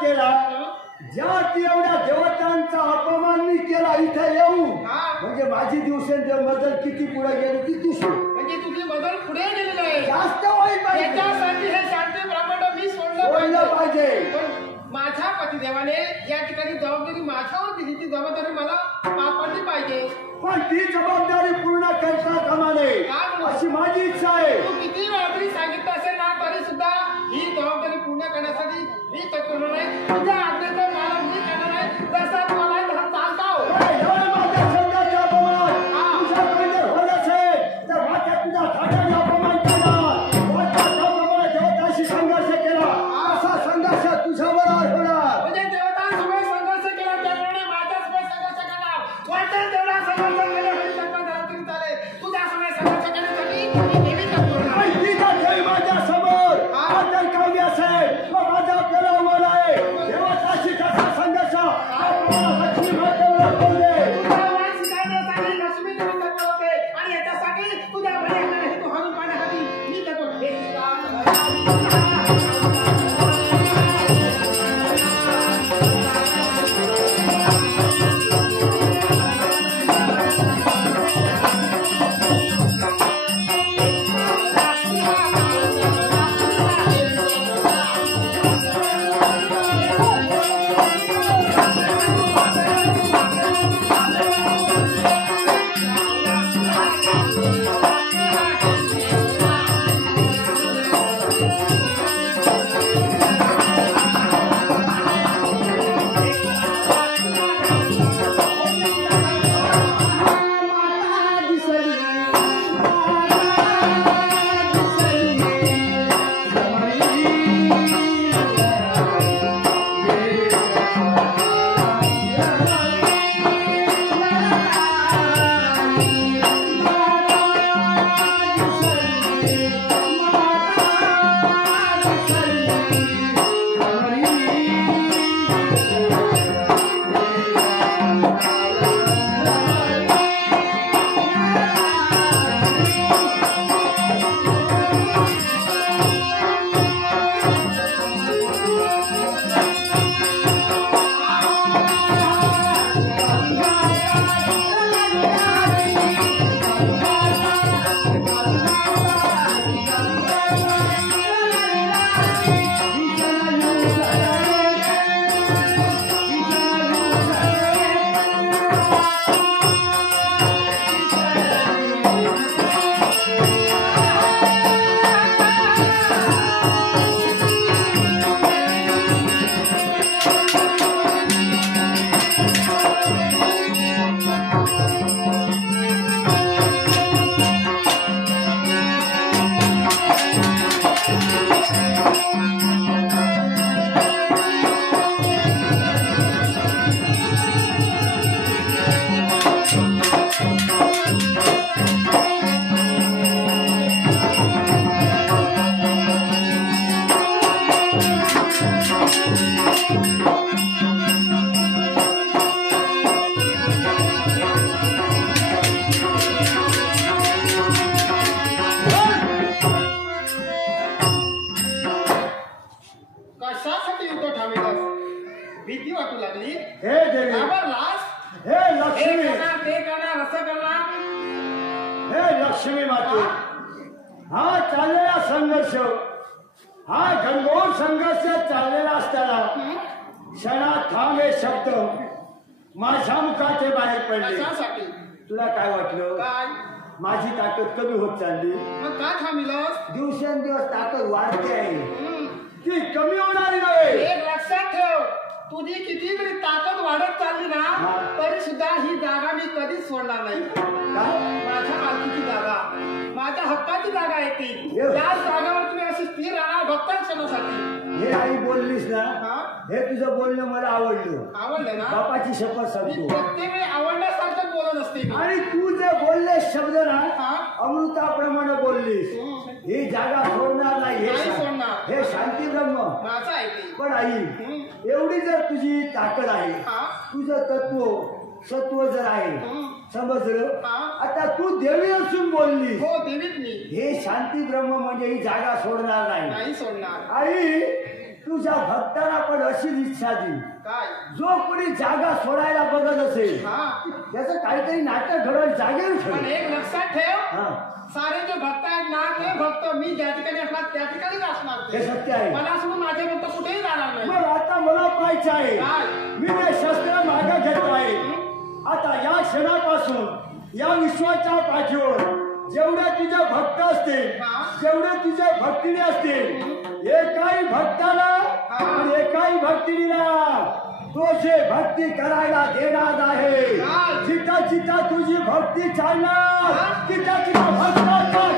केला ज्या एवढ्या देवतांचा अपमान मी केला इथे येऊ म्हणजे माझी दिवसेंदिवस बदल किती पुढे गेली किती म्हणजे तुझी बदल पुढे गेलेली आहे जास्त होईल त्याच्यासाठी हे शांती ब्रह्मांड मी सोडलं पाहिजे माझ्या पतिदेवाने या ठिकाणी जबाबदारी माझ्यावर दिली ती जबाबदारी मला पार पडली पाहिजे पण ती जबाबदारी पूर्ण करता कामा नये अशी माझी इच्छा आहे तू किती वेळा तरी सांगितलं असेल ना तरी सुद्धा ही जबाबदारी पूर्ण करण्यासाठी मी तत्पर आहे तुझ्या आज्ञेचा मला मी करणार आहे तसा मला चालतो माझ्या संघाचा अपमान तुझ्याकडे होत असेल तर माझ्या तुझ्या धाड्याचा अपमान केला देवताशी संघर्ष केला असा संघर्ष तुझ्यावर होणार म्हणजे देवतांसमोर संघर्ष केला त्याप्रमाणे माझ्यासमोर संघर्ष करणार वाटेल तेवढा संघर्ष केला हे शंका झाला तरी चालेल तुझ्यासमोर संघर्ष करण्यासाठी मी नेहमी तत्पर आहे माझ्या समोर वाटेल काही असेल तो माझा केला उभा आहे देवताशी कसा संघर्ष लक्ष्मी मातेवर बोलले लक्ष्मी तत्पर होते आणि याच्यासाठी तुझ्या भले तू हरून पाण्यासाठी मी तत्पर भीती वाटू लागली हे देवी हे लक्ष्मी हे लक्ष्मी माते हा चाललेला संघर्ष हा घनघोर संघर्ष चाललेला असताना क्षणात थांब हे शब्द माझ्या मुखाचे बाहेर पडले तुला काय वाटलं काय माझी ताकद कमी होत चालली मग काय थांबिलस दिवसेंदिवस ताकद वाढते आहे ती कमी होणारी नव्हे एक लक्षात ठेव तुझी किती तरी ताकद वाढत चालली ना तरी सुद्धा ही जागा मी कधीच सोडणार नाही माझ्या मालकीची जागा माझ्या हक्काची जागा आहे ती त्या जागावर तुम्ही अशी स्थिर राहणार भक्तांसाठी हे आई बोललीस ना हे तुझं बोलणं मला आवडलं ना बापाची शपथ सांगतो प्रत्येक वेळी आवडण्यासारखं बोलत असते आणि तू जे बोलले शब्द ना अमृताप्रमाणे बोललीस ही जागा सोडणार नाही हे शांती ब्रह्म माझं आहे पण आई एवढी जर तुझी ताकद आहे तुझं तत्व सत्व जर आहे समजलं आता तू देवी असून बोलली हो देवीत मी हे शांती ब्रह्म म्हणजे ही जागा सोडणार नाही सोडणार आई तुझ्या भक्ताला पण अशीच इच्छा दे. काय जो कोणी जागा सोडायला बघत असेल हा त्याचं काहीतरी नाटक घडवून जागेवर पण ठेव. एक लक्षात ठेव हा, सारे जे भक्त आहेत ना ते भक्त मी ज्या ठिकाणी असणार त्या ठिकाणीच असणार हे ते. सत्य आहे. मला सोडून माझे भक्त कुठेही जाणार नाही. मग आता मला पाहायचं आहे. काय? मी ते शस्त्र मागे घेतो आहे. आता या क्षणापासून या विश्वाच्या पाठीवर जेवढे तुझे भक्त असतील हा. जेवढे तुझे भक्तिनी असतील एकाही भक्ताला हा. आणि एकाही भक्तिनीला तो जे भक्ती करायला देणार आहे. हा. जिथं जिथं तुझी भक्ती चालणार हा. तिथं तिथं भक्ताचा